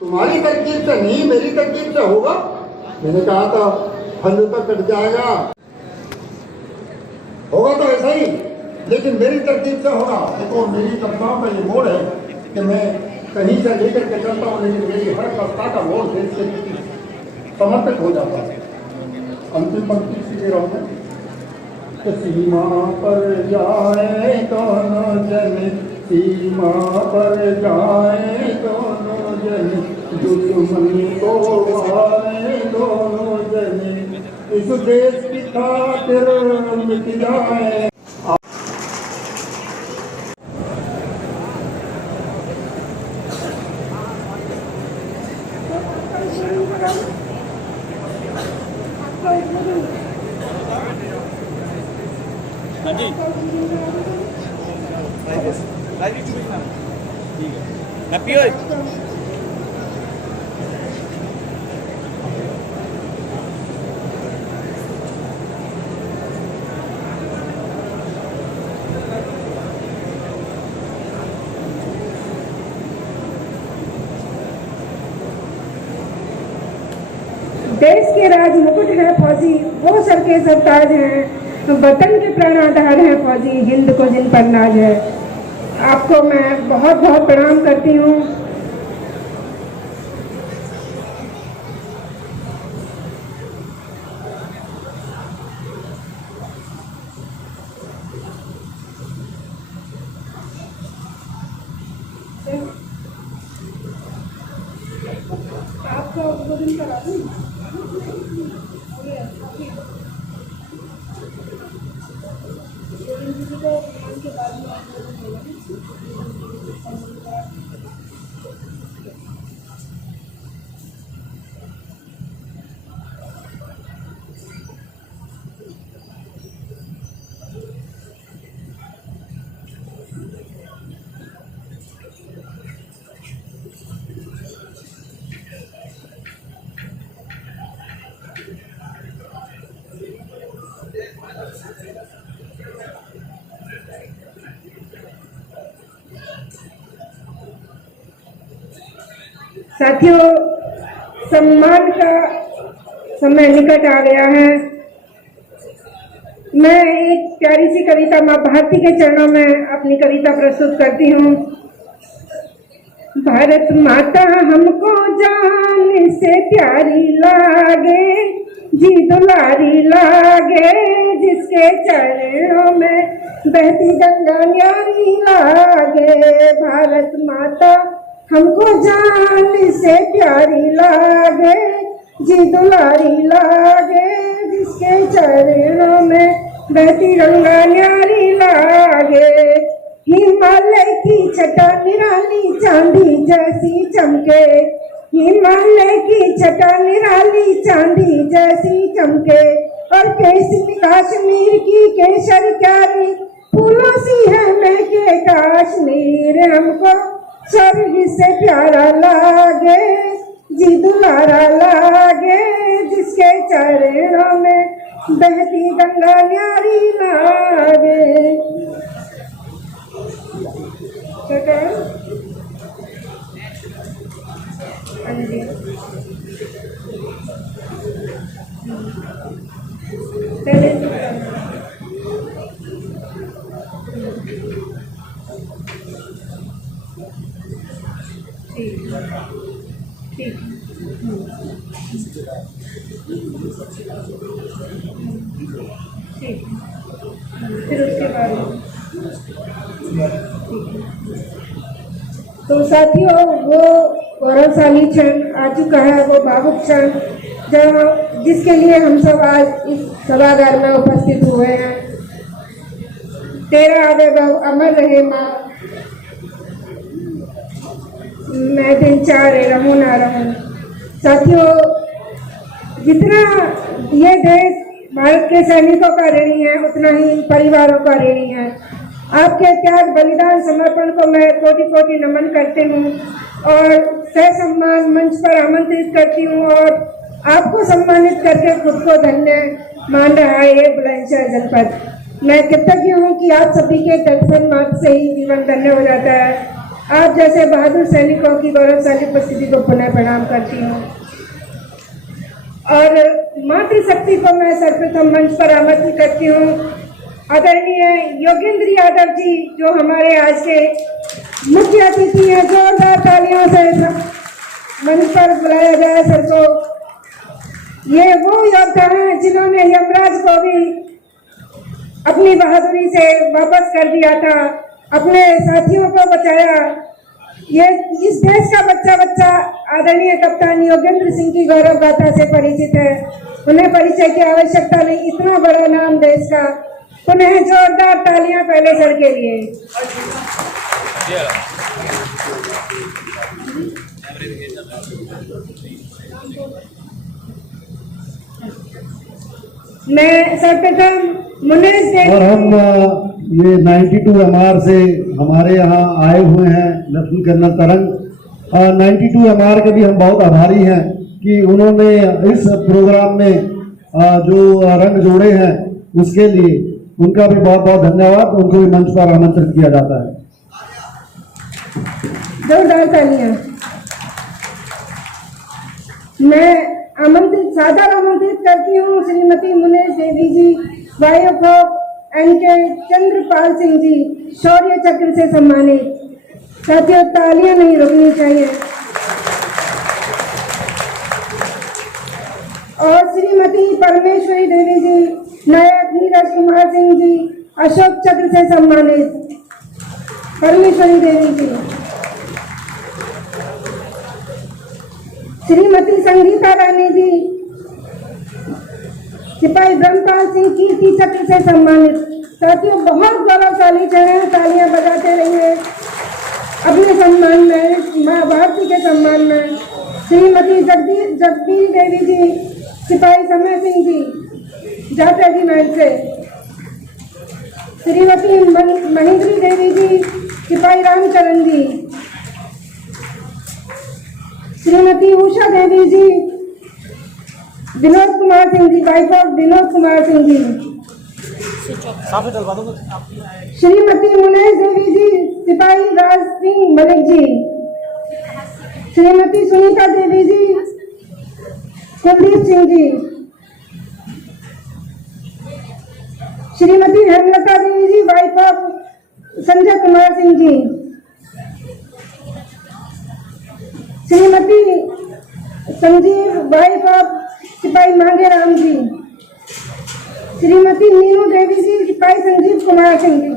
तुम्हारी तरकीब से नहीं, मेरी तरकीब से होगा। मैंने कहा था फंद तो कट जाएगा, होगा तो ऐसा ही, लेकिन मेरी तरकीब से होगा। देखो मेरी कविताओं का ये मोड़ है कि मैं कहीं से लेकर के चलता हूँ, लेकिन मेरी हर कविता का मोड़ देश के प्रति समर्पित हो जाता है। अंतिम पंक्ति सीधे रहूँगा कि सीमा पर जाए दोनों जन, सीमा पर जाए दोनों जन, दुश्मनी को आए दोनों जन, इस देश की खातिर मिट जाए। हाँ जी, ठीक है, हैप्पी हो। देश के राज मुकुट है फौजी, वो सर के सरताज हैं, वतन के प्राण आधार है फौजी, हिंद को जिन पर नाज है। आपको मैं बहुत बहुत प्रणाम करती हूँ। आपको उद्बोधन करा दूँ? साथियों, सम्मान का समय निकट आ गया है। मैं एक प्यारी सी कविता माँ भारती के चरणों में अपनी कविता प्रस्तुत करती हूँ। भारत माता हमको जान से प्यारी लागे, जी दुलारी लागे, जिसके चरणों में बहती गंगा न्यारी लागे। भारत माता हमको जान से प्यारी लागे, जी दुलारी लागे, जिसके चरणों में बहती गंगा न्यारी लागे। हिमालय की छटा निराली चांदी जैसी चमके, हिमालय की छटा निराली चांदी जैसी चमके, और कश्मीर की केसर क्यारी फूलों सी है महके कश्मीर। हमको स्वर्ग से प्यारा लागे, जी दुलारा लागे, जिसके चरणों में बहती गंगा न्यारी लागे। ठीक, ठीक, फिर उसके बाद तो साथियों, वो गौरवशाली क्षण आ चुका है, वो भावुक क्षण जिसके लिए हम सब आज इस सभागार में उपस्थित हुए हैं। तेरा वैभव अमर रहे माँ, मैं दिन चाह रहूं ना रहूं। साथियों, जितना ये देश भारत के सैनिकों का ऋणी है, उतना ही परिवारों का ऋणी है। आपके त्याग बलिदान समर्पण को मैं कोटि कोटि नमन करती हूँ और ससम्मान मंच पर आमंत्रित करती हूँ, और आपको सम्मानित करके खुद को धन्य मान रहा है ये बुलंदशहर जनपद। मैं कृतज्ञ हूँ कि आप सभी के दर्शन मात्र से ही जीवन धन्य हो जाता है। आप जैसे बहादुर सैनिकों की गौरवशाली उपस्थिति को पुनः प्रणाम करती हूँ और मातृशक्ति को मैं सर्वप्रथम मंच पर आमंत्रित करती हूँ। आदरणीय योगेंद्र यादव जी जो हमारे आज के मुख्य अतिथि हैं, जोरदार तालियों से मंच पर बुलाया जाए सर को। ये वो योद्धा हैं जिन्होंने यमराज को भी अपनी बहादुरी से वापस कर दिया था, अपने साथियों को बचाया। ये इस देश का बच्चा बच्चा आदरणीय कप्तान योगेंद्र सिंह की गौरव गाथा से परिचित है। उन्हें परिचय की आवश्यकता नहीं, इतना बड़ा नाम देश का। पुनः जोरदार तालियां पहले सर के लिए। मैं सर्वप्रथम मुनेश देवी और हम ये 92 MR से हमारे यहाँ आए हुए हैं लेफ्टिनेंट कर्नल तरंग। 92 MR के भी हम बहुत आभारी हैं कि उन्होंने इस प्रोग्राम में जो रंग जोड़े हैं उसके लिए उनका भी बहुत बहुत धन्यवाद। उनको भी मंच पर आमंत्रित किया जाता है। जोरदार तालियां। मैं सादर आमंत्रित करती हूँ Shrimati Munesh Devi ji, wife of NK Chandrapal Singh ji, Shaurya Chakra से सम्मानित। साथियों तालियां नहीं रुकनी चाहिए। और श्रीमती परमेश्वरी देवी जी, नायक नीरज कुमार सिंह जी, अशोक चक्र से सम्मानित। परमेश्वरी देवी जी, श्रीमती संगीता रानी जी, सिपाही ब्रह्मपाल सिंह कीर्ति चक्र से सम्मानित। साथियों बहुत गौरवशाली क्षण है, तालियां बजाते रहिए अपने सम्मान में, माँ भारती के सम्मान में। श्रीमती जगबीर देवी जी, सिपाही समय सिंह जी, जाटा जी मैन से। श्रीमती महेंद्री देवी जी, सिपाही रामचरण जी। Shrimati Usha Devi ji, Vinod Kumar Singh ji, wife of Vinod Kumar Singh ji. श्रीमती मुनेश देवी जी, सिपाही Raj Singh Malik ji. Shrimati Sunita Devi ji, Kuldeep Singh ji. Shrimati Hemlata Devi ji, wife of Sanjay Kumar Singh ji. Shrimati Sanjeev, wife of सिपाही मांगे राम जी। श्रीमती मीनू देवी जी, सिपाही संजीव कुमार सिंह जी।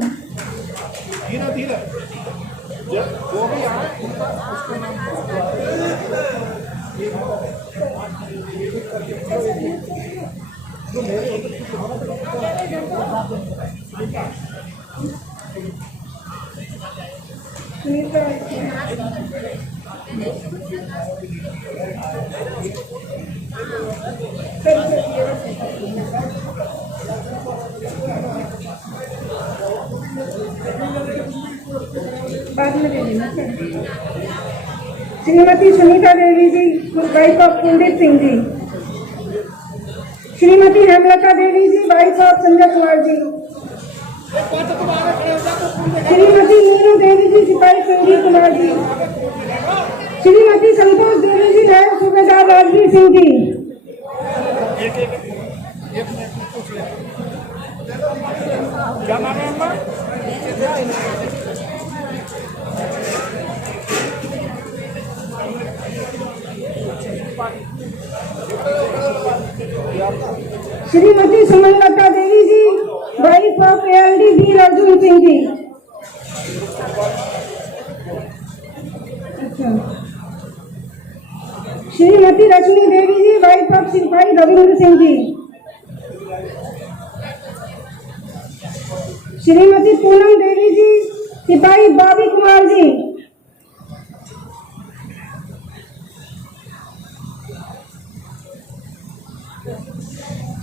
बाद में दे देना। Shrimati Sunita Devi ji, wife of Kuldeep Singh ji. Shrimati Hemlata Devi ji, wife of Sanjay Kumar ji. Shrimati Meenu Devi ji, सिपाही संजीव कुमार जी। श्रीमती संतोष देवी जी, नायब सूबेदार राजवीर सिंह जी। क्या नाम है अम्मा? श्रीमती सुमनलता देवी जी, वाइफ ऑफ ALD वीर अर्जुन सिंह जी। अच्छा। श्रीमती रश्मि देवी जी, वाइफ ऑफ सिपाही रविंद्र सिंह जी। श्रीमती पूनम देवी जी, सिपाही बॉबी कुमार जी।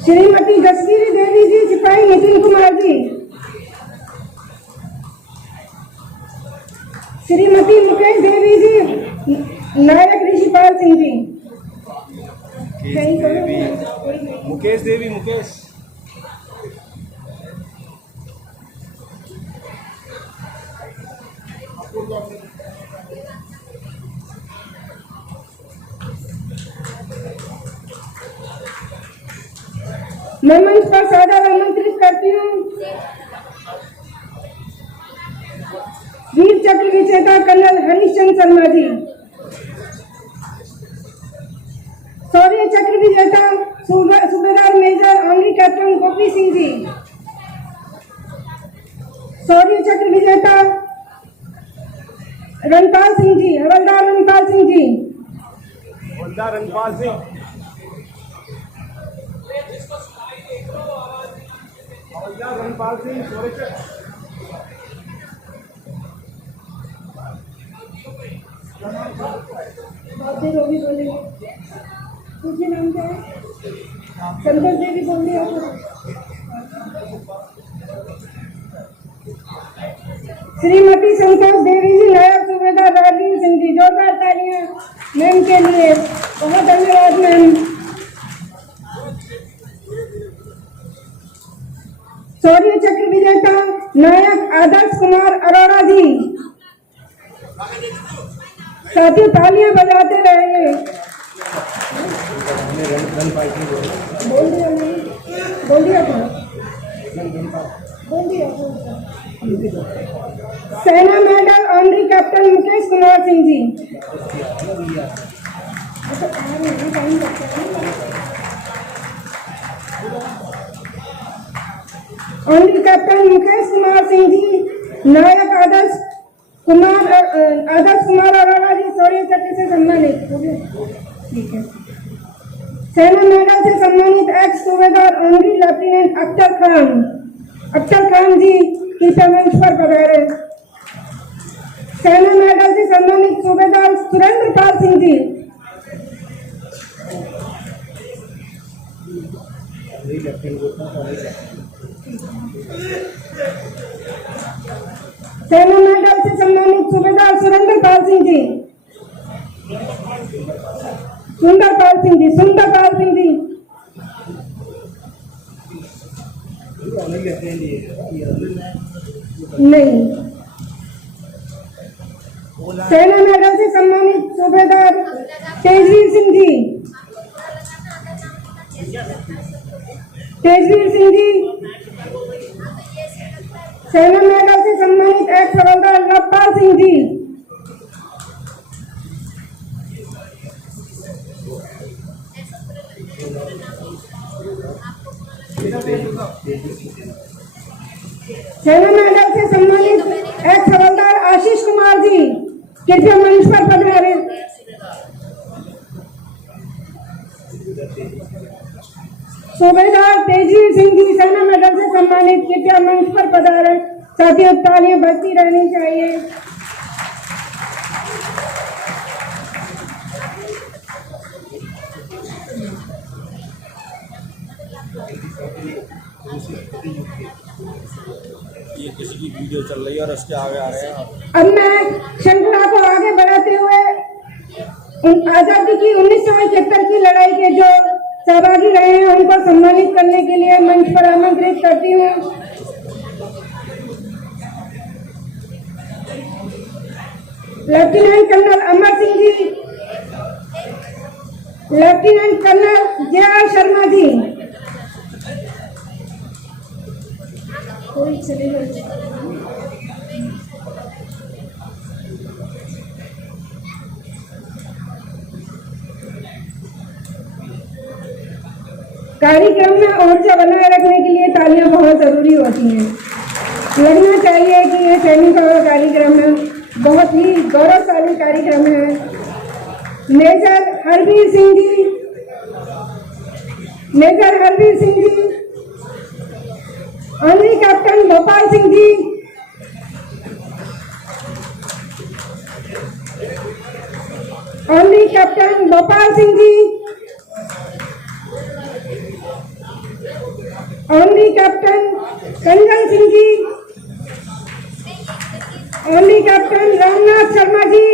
श्रीमती जसवीरी देवी जी, सिपाही नितिन कुमार जी। श्रीमती मुकेश देवी जी, नायक ऋषिपाल सिंह जी। मुकेश देवी, मुकेश मैं मंच पर सादर आमंत्रित करती हूँ वीर चक्र विजेता कर्नल हरीशचंद्र शर्मा जी, शौर्य चक्र विजेता सूबेदार मेजर ऑनरी कैप्टन गोपी सिंह जी, शौर्य चक्र विजेता रणपाल सिंह जी, हवलदार रणपाल सिंह जी, हवलदार रणपाल सिंह, हवलदार रणपाल सिंह, शौर्य चक्र। रोगी बोलेंगे, पूछिए नाम क्या है? संतोष देवी बोल रही है। श्रीमती संतोष देवी जी, नायब सूबेदार राजदीप सिंह जी, जोरदार तालियां मैम के लिए। बहुत धन्यवाद मैम। शौर्य चक्र विजेता नायक आदर्श कुमार अरोड़ा जी, साथी तालियां बजाते रहिए। बोल दिया नहीं? बोल दिया था? बोल दिया। Sena medal honorary captain Mukesh Kumar Singh ji, honorary captain Mukesh Kumar Singh ji, नायक आदर्श कुमार अरोड़ा जी, शौर्य चक्र से सम्मानित। ठीक है। सेना मेडल से सम्मानित एक्स सूबेदार ऑनरी लेफ्टिनेंट अख्तर खान जी कृपया मंच पर पधारे। सेना मेडल से सम्मानित सूबेदार सुरेंद्र पाल सिंह जी, सेना मेडल से सम्मानित सूबेदार सुरेंद्र पाल सिंह जी, सुंदर पाल सिंह जी, नहीं। सेना मेडल से सम्मानित सूबेदार तेजवीर सिंह जी, सेना मेडल से सम्मानित एक्स हवलदार लवपाल सिंह जी, सेना मेडल से सम्मानित एक्स हवलदार आशीष कुमार जी कृपया मंच पर पधारे। सूबेदार तेजवीर सिंह जी सेना मेडल से सम्मानित कृपया मंच पर पधारे। साथियों, तालियां बजती रहनी चाहिए। ये किसी की वीडियो चल रही है और उसके आगे आ रहे हैं। अब मैं श्रृंखला को आगे बढ़ाते हुए आजादी की 1971 की लड़ाई के जो सहभागी रहे हैं उनको सम्मानित करने के लिए मंच पर आमंत्रित करती हूँ। Lieutenant colonel Amar Singh ji, lieutenant colonel JR. Sharma ji, कोई चलेगा। कार्यक्रम में ऊर्जा बनाए रखने के लिए तालियां बहुत जरूरी होती हैं। लगना चाहिए कि ये सैनिकों का कार्यक्रम है, बहुत ही गौरवशाली कार्यक्रम है। Major Harvir Singh ji, honorary captain Gopal Singh ji, honorary captain Gopal Singh ji, honorary captain कंचन Singh ji, honorary captain Ramnath Sharma ji,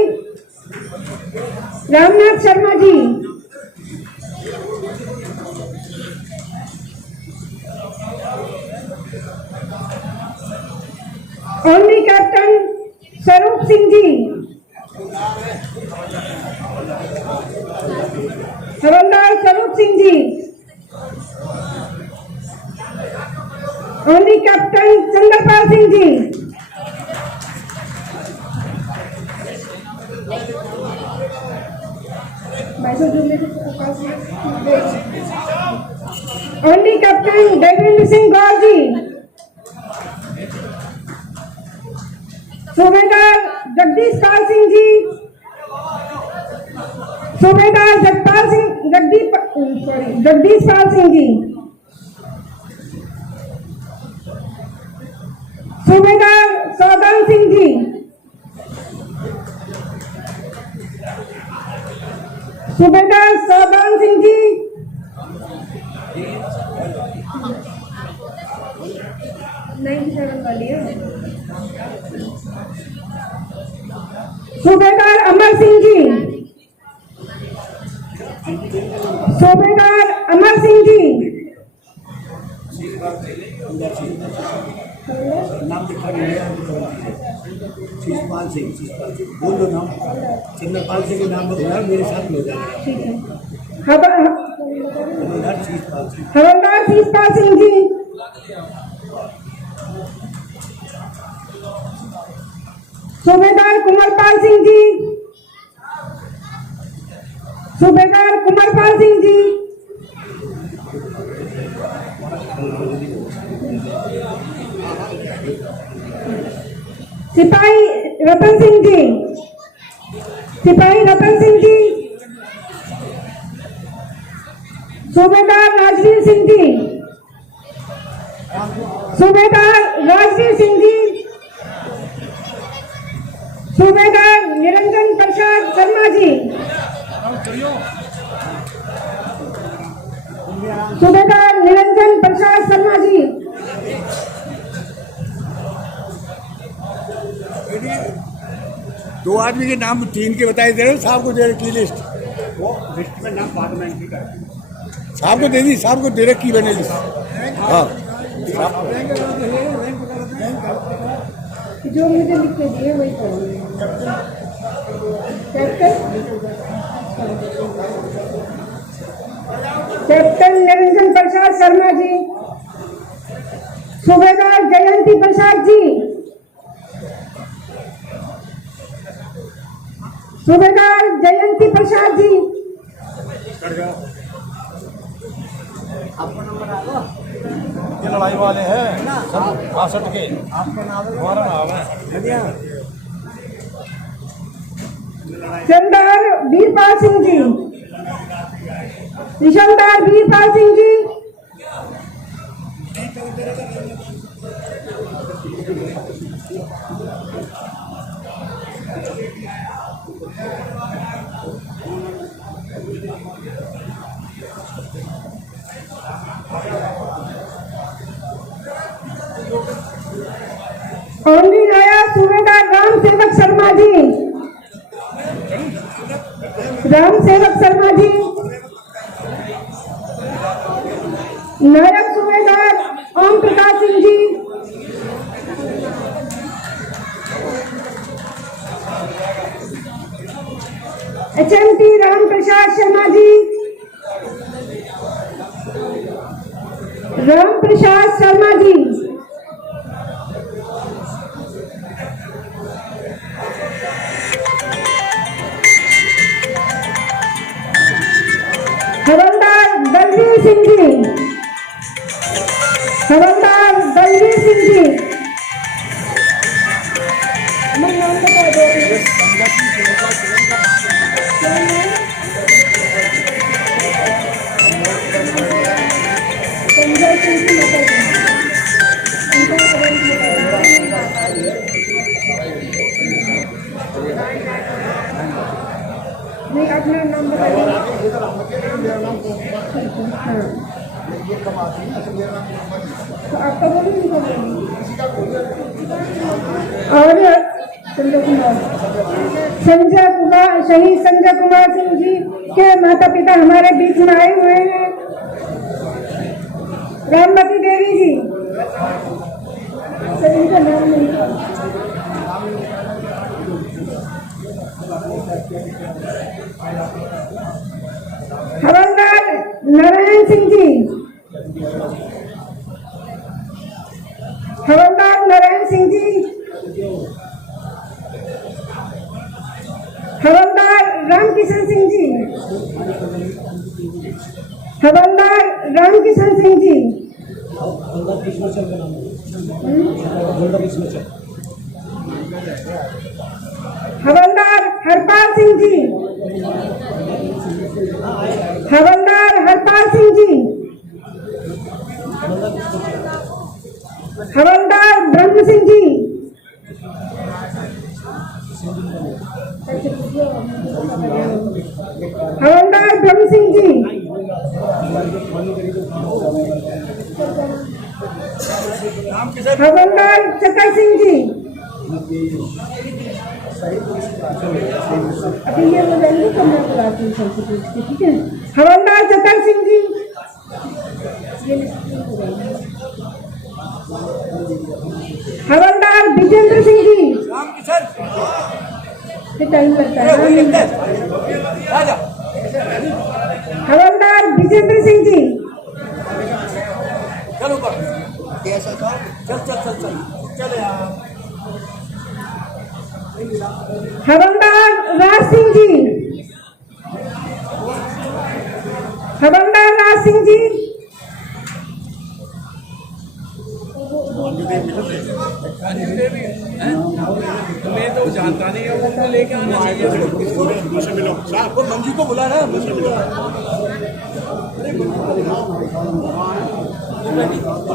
honorary captain Swaroop Singh ji, हवलदार स्वरूप सिंह जी, ओनली कैप्टन चंद्रपाल सिंह जी, ओनली कैप्टन देवेंद्र सिंह गौर जी, सूबेदार जगदीश पाल सिंह जी, सूबेदार जगदीश पाल सिंह जी, सूबेदार सौदान सिंह जी, सूबेदार सौदान सिंह जी, सूबेदार अमर सिंह जी, सूबेदार अमर सिंह जी, नाम लिखा गया है शीशपाल सिंह। बोल दो नाम। चंद्रपाल सिंह के नाम बताया, मेरे साथ में हो जाएगा। ठीक है। हवलदार शीशपाल सिंह। हवलदार शीशपाल सिंह जी, सूबेदार कुंवरपाल सिंह जी, सूबेदार कुंवरपाल सिंह जी, सिपाही रतन सिंह जी, सिपाही रतन सिंह जी, सूबेदार राजवीर सिंह जी, सूबेदार राजवीर सिंह जी, सूबेदार निरंजन प्रसाद शर्मा जी, सूबेदार निरंजन प्रसाद शर्मा जी, दो आदमी के नाम तीन के बताए दे रहे हो, साहब को दे रहे की लिस्ट। वो लिस्ट में नाम बाद में एंट्री कर साहब को दे दी, साहब को दे रहे की बने लिस्ट। हाँ, जो मुझे लिख के दिए वही करूँगी। कैप्टन निरंजन प्रसाद शर्मा जी, सूबेदार जयंती प्रसाद जी, सूबेदार जयंती प्रसाद जी, ये लड़ाई वाले हैं 62 के। हमारा नाम है चंदार वीरपाल सिंह जी, निशलदार वीरपाल सिंह जी, ओनली लाया सूबेदार राम सेवक शर्मा जी, राम सेवक शर्मा जी, नायब सूबेदार ओम प्रकाश सिंह जी, HMT राम प्रसाद शर्मा जी, राम प्रसाद शर्मा जी, हवलदार बलवीर सिंह जी, हवलदार बलवीर सिंह जी, नाम बता दो। संजय सिंह जी नहीं, अपना नाम बता तो आपका बोलिए। और संजय कुमार, शहीद संजय कुमार सिंह जी के माता पिता हमारे बीच में आए हुए हैं। रामवती देवी जी, सर इनका नाम नहीं हवलदार नारायण सिंह जी, हवलदार नारायण सिंह जी, हवलदार रामकिशन सिंह जी, हवलदार रामकिशन सिंह जी, हवलदार हरपाल सिंह जी, हवलदार हरपाल सिंह जी, हवलदार ब्रह्म सिंह जी, हवलदार ब्रह्म सिंह जी, हवलदार चकर सिंह जी, अभी ये बताइए तो मैं बुलाती हूँ सबसे पूछ के, ठीक है। हवलदार चकर सिंह जी, हवलदार विजेंद्र सिंह जी, टाइम लगता है। हवलदार विजेंद्र सिंह जी, चलो चल चल चल चल चले यार। हवलदार राज सिंह जी, हवलदार राज सिंह जी, मैं तो जानता नहीं है, उनको लेके आना चाहिए। साहब को मंजी को बुला रहा है,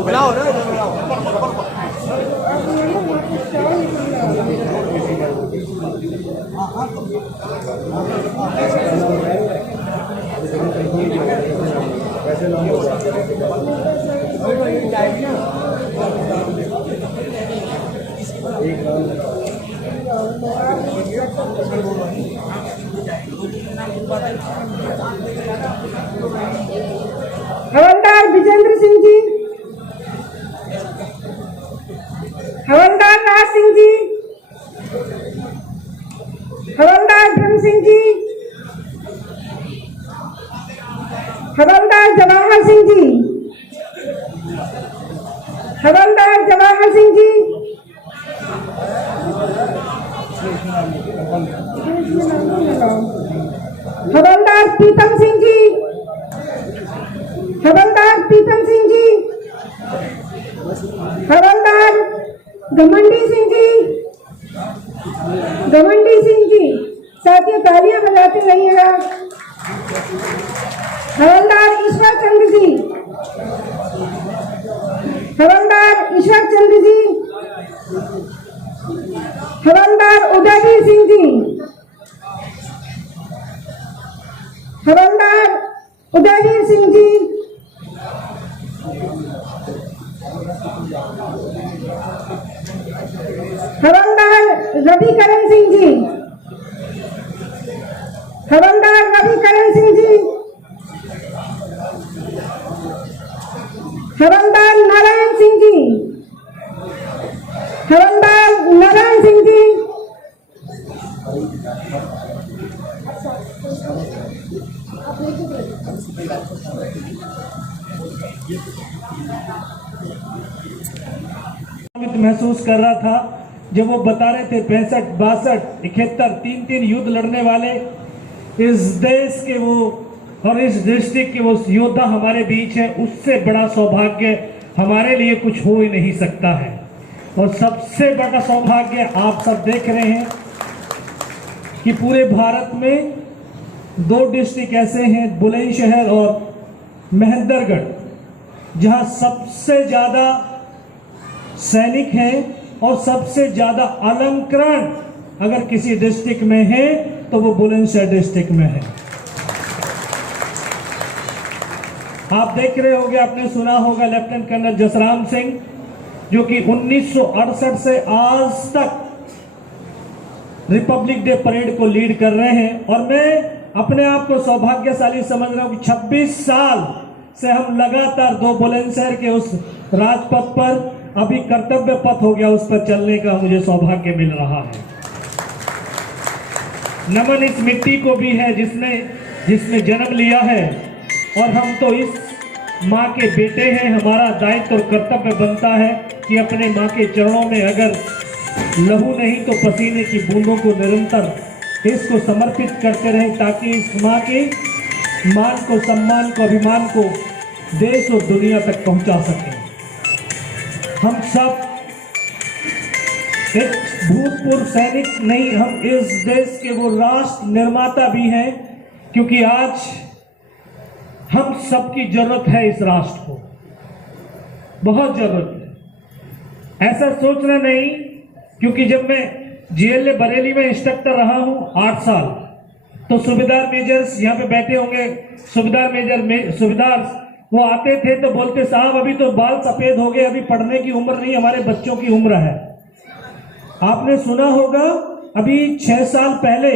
बुलाओ ना, हवलदार विजेंद्र सिंह जी, हवलदार राज सिंह जी, हवलदार ब्रह्म सिंह जी, हवलदार जवाहर सिंह जी, हवलदार जवाहर सिंह जी, हवलदार प्रीतम सिंह जी, हवलदार प्रीतम सिंह जी, हवलदार घमंडी सिंह जी, घमंडी सिंह जी, साथियों तालियां बजाते रहिएगा। हवलदार ईश्वर चंद्र जी, हवलदार ईश्वर चंद्र जी, हवलदार उदयवीर सिंह जी, हवलदार उदयवीर सिंह जी, हवलदार रविकरण सिंह जी, हवलदार रविकरण सिंह जी, हवलदार नारायण सिंह जी, हवलदार नारायण सिंह जी, महसूस कर रहा था जब वो बता रहे थे 65, 62, 71, 3 युद्ध लड़ने वाले इस देश के वो और इस डिस्ट्रिक्ट के वो योद्धा हमारे बीच है। उससे बड़ा सौभाग्य हमारे लिए कुछ हो ही नहीं सकता है। और सबसे बड़ा सौभाग्य आप सब देख रहे हैं कि पूरे भारत में 2 डिस्ट्रिक्ट ऐसे हैं, बुलंदशहर और महेंद्रगढ़, जहां सबसे ज्यादा सैनिक हैं और सबसे ज्यादा अलंकरण अगर किसी डिस्ट्रिक्ट में है तो वो बुलंदशहर डिस्ट्रिक्ट में है। आप देख रहे होंगे, आपने सुना होगा लेफ्टिनेंट कर्नल जसराम सिंह, जो कि 1968 से आज तक रिपब्लिक डे परेड को लीड कर रहे हैं। और मैं अपने आप को सौभाग्यशाली समझ रहा हूं कि 26 साल से हम लगातार 2 बुलंदशहर के उस राजपथ पर, अभी कर्तव्य पथ हो गया, उस पर चलने का मुझे सौभाग्य मिल रहा है। नमन इस मिट्टी को भी है जिसने जन्म लिया है, और हम तो इस माँ के बेटे हैं। हमारा दायित्व और कर्तव्य बनता है कि अपने माँ के चरणों में अगर लहू नहीं तो पसीने की बूंदों को निरंतर इसको समर्पित करते रहें, ताकि इस माँ के मान को, सम्मान को, अभिमान को देश और दुनिया तक पहुंचा सकें। हम सब एक भूतपूर्व सैनिक नहीं, हम इस देश के वो राष्ट्र निर्माता भी हैं, क्योंकि आज हम सबकी जरूरत है इस राष्ट्र को, बहुत जरूरत है। ऐसा सोचना नहीं, क्योंकि जब मैं जीएलए बरेली में इंस्ट्रक्टर रहा हूं 8 साल, तो सूबेदार मेजर्स यहाँ पे बैठे होंगे, सूबेदार वो आते थे तो बोलते साहब अभी तो बाल सफेद हो गए, अभी पढ़ने की उम्र नहीं, हमारे बच्चों की उम्र है। आपने सुना होगा अभी 6 साल पहले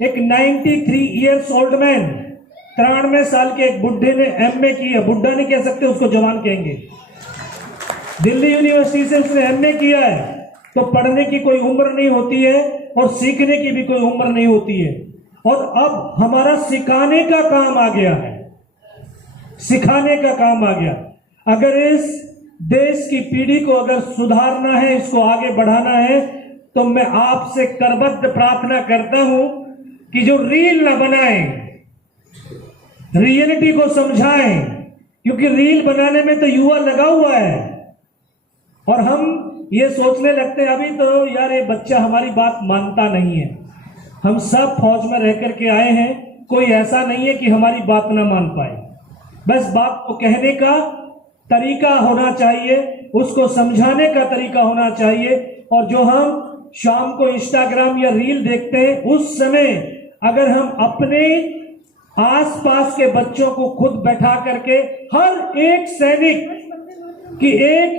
एक 93 ईयर्स ओल्ड मैन, 93 साल के एक बुढ़े ने एमए किया, बुढ़ा नहीं कह सकते उसको, जवान कहेंगे, दिल्ली यूनिवर्सिटी से उसने एमए किया है। तो पढ़ने की कोई उम्र नहीं होती है और सीखने की भी कोई उम्र नहीं होती है। और अब हमारा सिखाने का काम आ गया है, सिखाने का काम आ गया। अगर इस देश की पीढ़ी को अगर सुधारना है, इसको आगे बढ़ाना है, तो मैं आपसे करबद्ध प्रार्थना करता हूं कि जो रील न बनाएं, रियलिटी को समझाएं, क्योंकि रील बनाने में तो युवा लगा हुआ है और हम ये सोचने लगते हैं अभी तो यार ये बच्चा हमारी बात मानता नहीं है। हम सब फौज में रह करके आए हैं, कोई ऐसा नहीं है कि हमारी बात ना मान पाए। बस बात को कहने का तरीका होना चाहिए, उसको समझाने का तरीका होना चाहिए। और जो हम शाम को इंस्टाग्राम या रील देखते हैं, उस समय अगर हम अपने आसपास के बच्चों को खुद बैठा करके, हर एक सैनिक की एक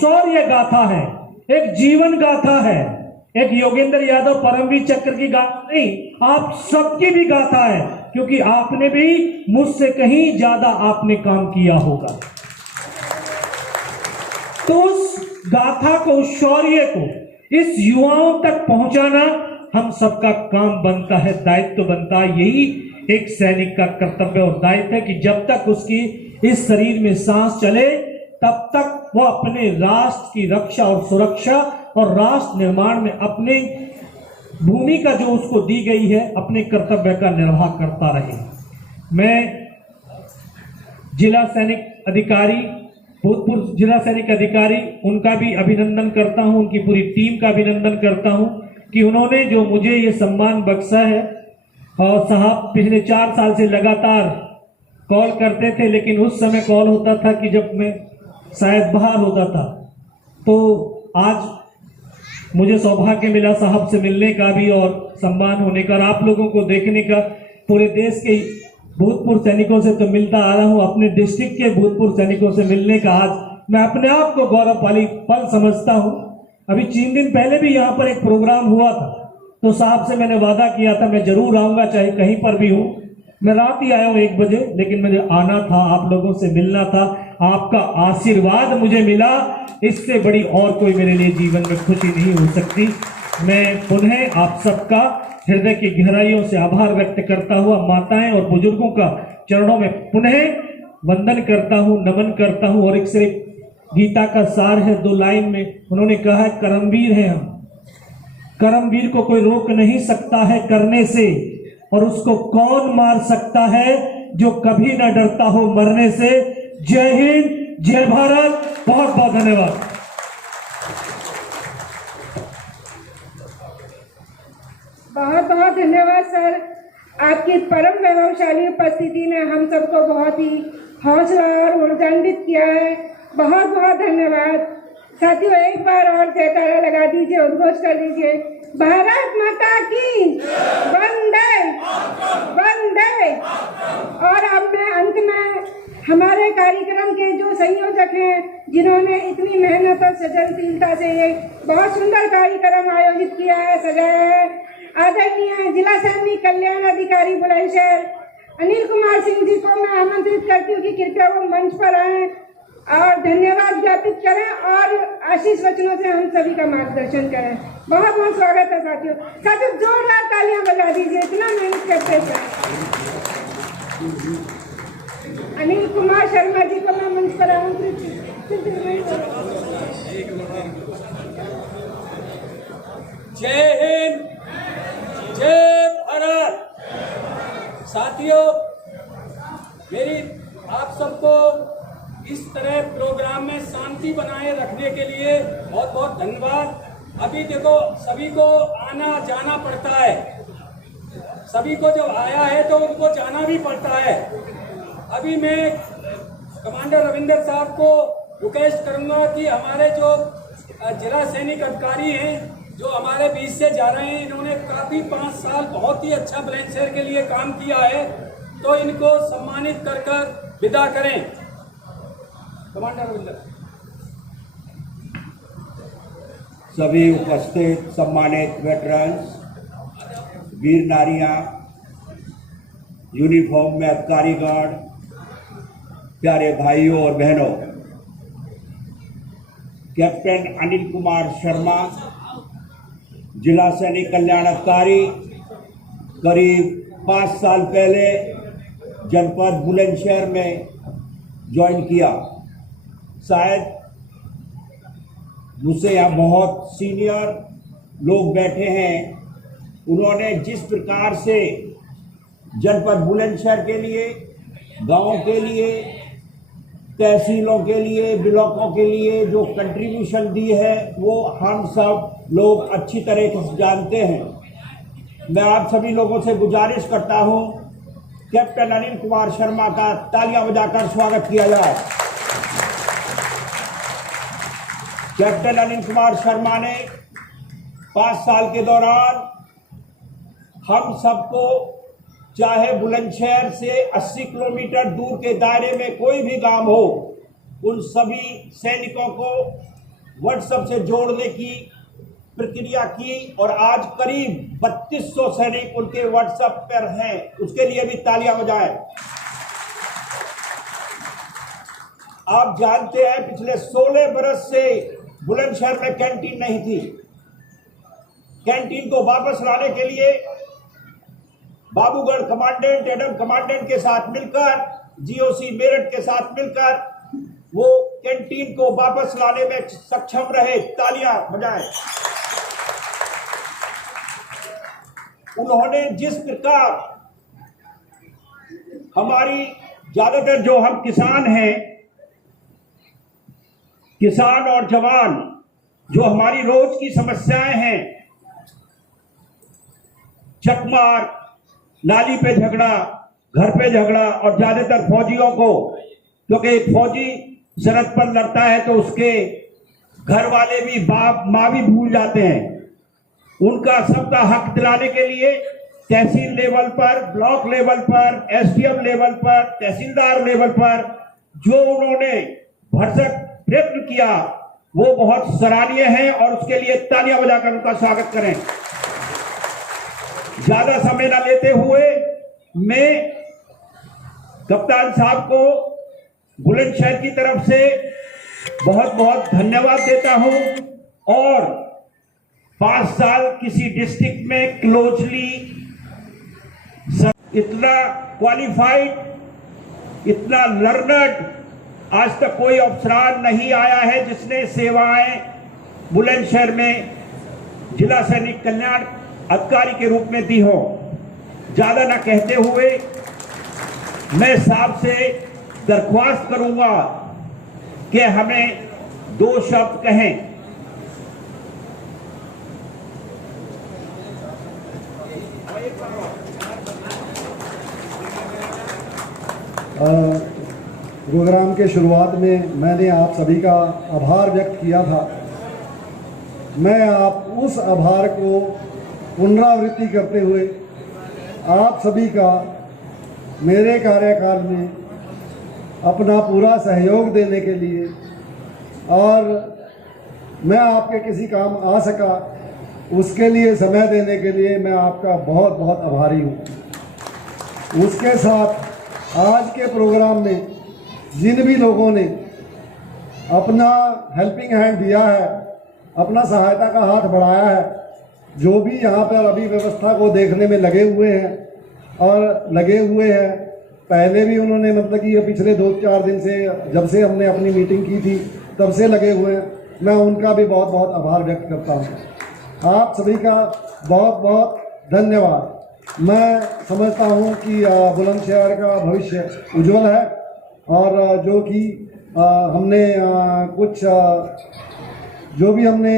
शौर्य गाथा है, एक जीवन गाथा है, एक योगेंद्र यादव परमवीर चक्र की गाथा नहीं, आप सबकी भी गाथा है, क्योंकि आपने भी मुझसे कहीं ज्यादा आपने काम किया होगा। तो उस गाथा को, उस शौर्य को इस युवाओं तक पहुंचाना हम सबका काम बनता है, दायित्व बनता है। यही एक सैनिक का कर्तव्य और दायित्व है कि जब तक उसकी इस शरीर में सांस चले, तब तक वो अपने राष्ट्र की रक्षा और सुरक्षा और राष्ट्र निर्माण में अपने भूमिका जो उसको दी गई है, अपने कर्तव्य का निर्वाह करता रहे। मैं जिला सैनिक अधिकारी, भूतपूर्व जिला सैनिक अधिकारी, उनका भी अभिनंदन करता हूं, उनकी पूरी टीम का अभिनंदन करता हूं कि उन्होंने जो मुझे ये सम्मान बख्शा है। और साहब पिछले 4 साल से लगातार कॉल करते थे, लेकिन उस समय कॉल होता था कि जब मैं शायद बाहर होता था। तो आज मुझे सौभाग्य मिला साहब से मिलने का भी और सम्मान होने का, और आप लोगों को देखने का। पूरे देश के भूतपूर्व सैनिकों से तो मिलता आ रहा हूं, अपने डिस्ट्रिक्ट के भूतपूर्व सैनिकों से मिलने का आज मैं अपने आप को गौरवशाली पल समझता हूं। अभी 3 दिन पहले भी यहाँ पर एक प्रोग्राम हुआ था, तो साहब से मैंने वादा किया था मैं जरूर आऊंगा, चाहे कहीं पर भी हूं। मैं रात ही आया हूं 1 बजे, लेकिन मुझे आना था, आप लोगों से मिलना था, आपका आशीर्वाद मुझे मिला, इससे बड़ी और कोई मेरे लिए जीवन में खुशी नहीं हो सकती। मैं पुनः आप सबका हृदय की गहराइयों से आभार व्यक्त करता हुआ माताएं और बुजुर्गों का चरणों में पुनः वंदन करता हूं, नमन करता हूं। और एक सिर्फ गीता का सार है 2 लाइन में, उन्होंने कहा है करमवीर हैं हम, करमवीर को कोई रोक नहीं सकता है करने से, और उसको कौन मार सकता है जो कभी ना डरता हो मरने से। जय हिंद, जय भारत, बहुत बहुत धन्यवाद। बहुत बहुत धन्यवाद सर, आपकी परम वैभवशाली उपस्थिति ने हम सबको बहुत ही हौसला और ऊर्जान्वित किया है। बहुत बहुत धन्यवाद। साथियों एक बार और जयकारा लगा दीजिए, उद्घोष कर दीजिए, भारत माता की वंदे वंदे। और अब मैं अंत में हमारे कार्यक्रम के जो संयोजक हैं, जिन्होंने इतनी मेहनत और सृजनशीलता से ये बहुत सुंदर कार्यक्रम आयोजित किया है, सजाया है, आदरणीय जिला सैनिक कल्याण अधिकारी बुलंदशहर अनिल कुमार सिंह जी को मैं आमंत्रित करती हूँ कि कृपया वो मंच पर आए और धन्यवाद ज्ञापित करें और आशीष वचनों से हम सभी का मार्गदर्शन करें। बहुत बहुत स्वागत है साथियों। साथियों जोरदार तालियां बजा दीजिए, इतना मेहनत करते थे। अनिल कुमार शर्मा जी को मैं मंच पर आमंत्रित। जय हिंद, जय भारत। साथियों, मेरी आप सबको इस तरह प्रोग्राम में शांति बनाए रखने के लिए बहुत बहुत धन्यवाद। अभी देखो, सभी को आना जाना पड़ता है, सभी को जब आया है तो उनको जाना भी पड़ता है। अभी मैं कमांडर रविंदर साहब को रिक्वेस्ट करूंगा कि हमारे जो जिला सैनिक अधिकारी हैं जो हमारे बीच से जा रहे हैं, इन्होंने काफी 5 साल बहुत ही अच्छा बुलंदशहर के लिए काम किया है, तो इनको सम्मानित कर कर विदा करें। कमांडर रविंदर। सभी उपस्थित सम्मानित वेटरन्स, वीर नारियां, यूनिफॉर्म में अधिकारीगण, प्यारे भाइयों और बहनों, कैप्टन अनिल कुमार शर्मा, जिला सैनिक कल्याण अधिकारी, करीब 5 साल पहले जनपद बुलंदशहर में ज्वाइन किया। शायद मुझसे यहाँ बहुत सीनियर लोग बैठे हैं, उन्होंने जिस प्रकार से जनपद बुलंदशहर के लिए, गांवों के लिए, तहसीलों के लिए, ब्लॉकों के लिए जो कंट्रीब्यूशन दी है वो हम सब लोग अच्छी तरह से जानते हैं। मैं आप सभी लोगों से गुजारिश करता हूं, कैप्टन अनिल कुमार शर्मा का तालियां बजाकर स्वागत किया जाए। कैप्टन अनिल कुमार शर्मा ने 5 साल के दौरान हम सबको, चाहे बुलंदशहर से 80 किलोमीटर दूर के दायरे में कोई भी गांव हो, उन सभी सैनिकों को व्हाट्सएप से जोड़ने की प्रक्रिया की और आज करीब 3200 सैनिक उनके व्हाट्सएप पर हैं। उसके लिए भी तालियां बजाएं। आप जानते हैं पिछले 16 बरस से बुलंदशहर में कैंटीन नहीं थी। कैंटीन को वापस लाने के लिए बाबूगढ़ कमांडेंट, एडम कमांडेंट के साथ मिलकर, जीओसी मेरठ के साथ मिलकर वो कैंटीन को वापस लाने में सक्षम रहे। तालियां बजाएं। उन्होंने जिस प्रकार हमारी, ज्यादातर जो हम किसान हैं, किसान और जवान, जो हमारी रोज की समस्याएं हैं, चकमार, नाली पे झगड़ा, घर पे झगड़ा, और ज्यादातर फौजियों को, क्योंकि एक फौजी सरहद पर लड़ता है तो उसके घर वाले भी, बाप माँ भी भूल जाते हैं। उनका सबका हक दिलाने के लिए तहसील लेवल पर, ब्लॉक लेवल पर, एसडीएम लेवल पर, तहसीलदार लेवल पर जो उन्होंने भरसक प्रयत्न किया वो बहुत सराहनीय है और उसके लिए तालियां बजाकर उनका स्वागत करें। ज्यादा समय न लेते हुए मैं कप्तान साहब को बुलंदशहर की तरफ से बहुत बहुत धन्यवाद देता हूं और 5 साल किसी डिस्ट्रिक्ट में क्लोजली, इतना क्वालिफाइड, इतना लर्नड आज तक कोई अफसरान नहीं आया है जिसने सेवाएं बुलंदशहर में जिला सैनिक कल्याण अधिकारी के रूप में दी हो। ज्यादा ना कहते हुए मैं साहब से दरख्वास्त करूंगा कि हमें 2 शब्द कहें। प्रोग्राम के शुरुआत में मैंने आप सभी का आभार व्यक्त किया था। मैं आप उस आभार को पुनरावृत्ति करते हुए आप सभी का मेरे कार्यकाल में अपना पूरा सहयोग देने के लिए और मैं आपके किसी काम आ सका उसके लिए समय देने के लिए मैं आपका बहुत बहुत आभारी हूँ। उसके साथ आज के प्रोग्राम में जिन भी लोगों ने अपना हेल्पिंग हैंड दिया है, अपना सहायता का हाथ बढ़ाया है। जो भी यहाँ पर अभी व्यवस्था को देखने में लगे हुए हैं और लगे हुए हैं, पहले भी उन्होंने मतलब कि ये पिछले 2-4 दिन से जब से हमने अपनी मीटिंग की थी तब से लगे हुए हैं, मैं उनका भी बहुत बहुत आभार व्यक्त करता हूँ। आप सभी का बहुत बहुत धन्यवाद। मैं समझता हूँ कि बुलंदशहर का भविष्य उज्जवल है और जो कि हमने कुछ जो भी हमने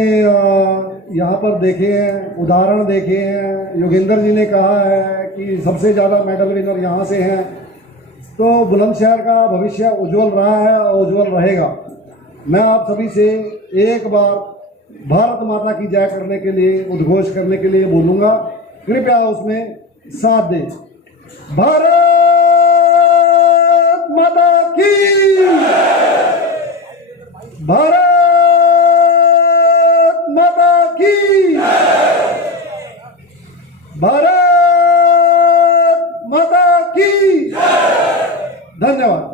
यहाँ पर देखे हैं, उदाहरण देखे हैं, योगेंद्र जी ने कहा है कि सबसे ज़्यादा मेडल विनर यहाँ से हैं, तो बुलंदशहर का भविष्य उज्जवल रहा है और उज्जवल रहेगा। मैं आप सभी से एक बार भारत माता की जय करने के लिए, उद्घोष करने के लिए बोलूँगा, कृपया उसमें साथ दें। भारत माता की, भारत माता की, भारत माता की। धन्यवाद।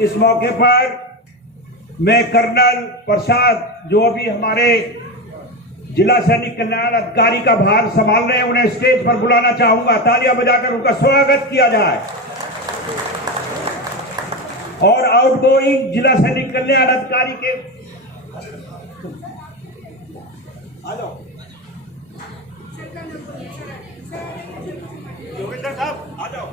इस मौके पर मैं कर्नल प्रसाद, जो अभी हमारे जिला सैनिक कल्याण अधिकारी का भार संभाल रहे हैं, उन्हें स्टेज पर बुलाना चाहूंगा। तालियां बजाकर उनका स्वागत किया जाए। और आउटगोइंग जिला सैनिक कल्याण अधिकारी के आ जाओ योगेंद्र साहब, आ जाओ।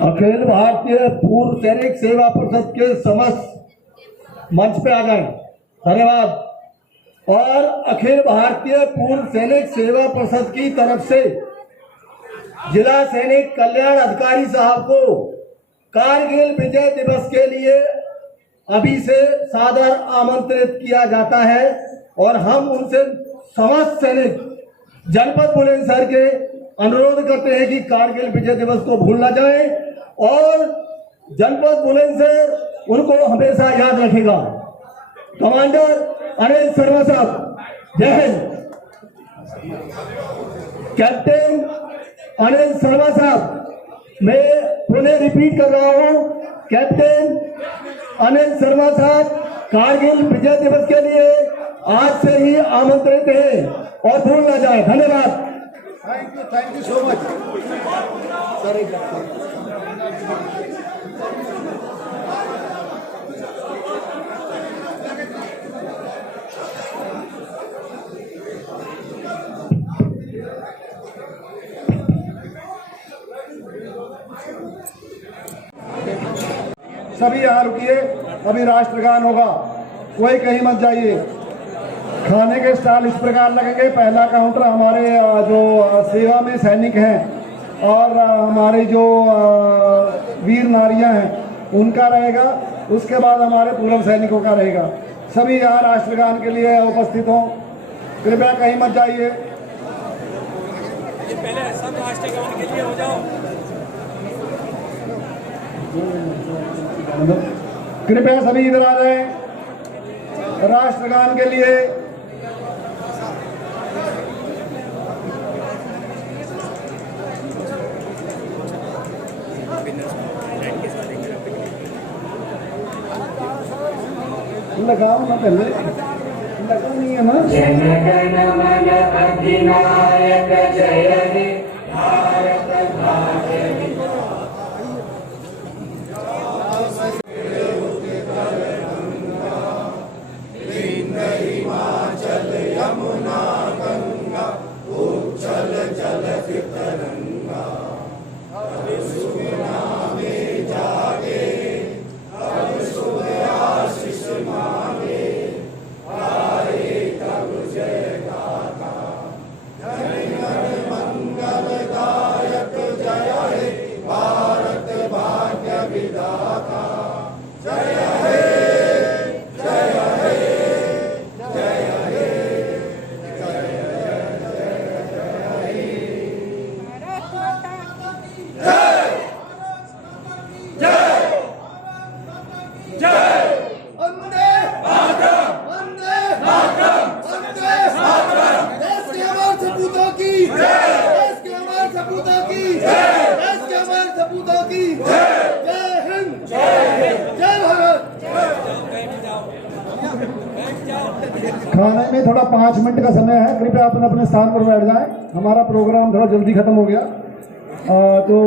अखिल भारतीय पूर्व सैनिक सेवा परिषद के समस्त मंच पे आ जाए। धन्यवाद। और अखिल भारतीय पूर्व सैनिक सेवा परिषद की तरफ से जिला सैनिक कल्याण अधिकारी साहब को कारगिल विजय दिवस के लिए अभी से सादर आमंत्रित किया जाता है और हम उनसे समस्त सैनिक जनपद बुलंदशहर के अनुरोध करते हैं कि कारगिल विजय दिवस को भूल न जाए और जनपद बुलंदशहर उनको हमेशा याद रखेगा। कमांडर अनिल शर्मा साहब, जय हिंद। कैप्टन अनिल शर्मा साहब, मैं पुनः रिपीट कर रहा हूं, कैप्टन अनिल शर्मा साहब कारगिल विजय दिवस के लिए आज से ही आमंत्रित है और भूल न जाए। धन्यवाद। Thank you so much. सभी यहाँ रुकिए, अभी राष्ट्रगान होगा, कोई कहीं मत जाइए। खाने के स्टॉल इस प्रकार लगेंगे। पहला काउंटर हमारे जो सेवा में सैनिक हैं और हमारे जो वीर नारियां हैं उनका रहेगा, उसके बाद हमारे पूर्व सैनिकों का रहेगा। सभी यहाँ राष्ट्रगान के लिए उपस्थित हों, कृपया कहीं मत जाइए। पहले सब राष्ट्रगान के लिए हो जाओ। कृपया सभी इधर आ जाएं राष्ट्रगान के लिए। लगाओ ना, पहले लगा नहीं है ना। जनगण मन अधिनायक जय हे भारत भाग्य खाने में थोड़ा 5 मिनट का समय है, कृपया अपने अपने स्थान पर बैठ जाएं। हमारा प्रोग्राम थोड़ा जल्दी खत्म हो गया तो